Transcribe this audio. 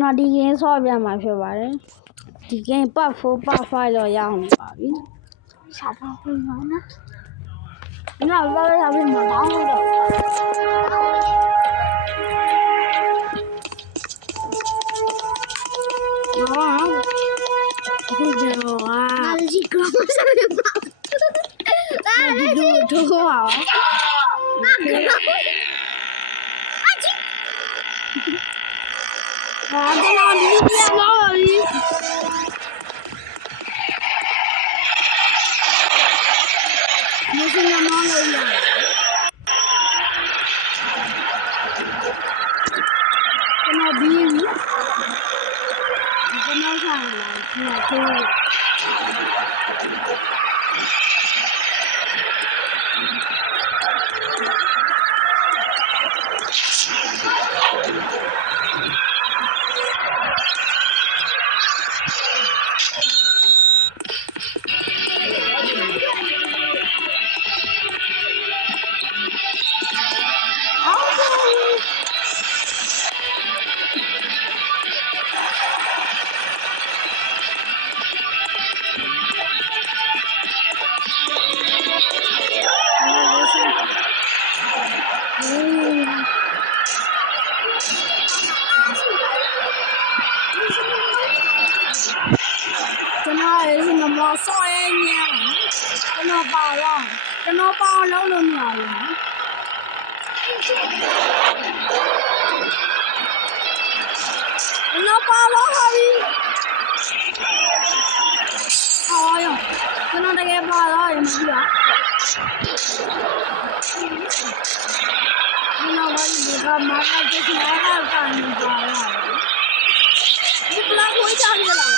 နော်ဒီကင်းဆော့ပြမှာဖြစ်ပါတယ်ဒီကင်းပတ်4ပတ်5တော့ရအောင်ပါပြီရှာပါခွင့်နော်နော်ဘာလို့ရှာပြီးမကောင်းတော့အခုကျွန်တော်ကနာလီကမစားရပါဒီတို့ပါဘာတော့ဒီပြတ်သွားပါပြီမစင်းမလို့ရကျွန်တော်ပြီးပြီကျွန်တော်ဆောင်လာကျွန်တော်ဆော်ရဲညံကျွန်တော်ပါတော့လုံးလို့မရဘူးနော်ကျွန်တော်ပါတော့ဟာပြီအော်ရောကျွန်တော်တကယ်ပါတော့ရင်မကြည့်ရကျွန်တော်ဘာဒီကမာကကျစနာကကန်ပါတော့ဒီပလာကိုချာရလာ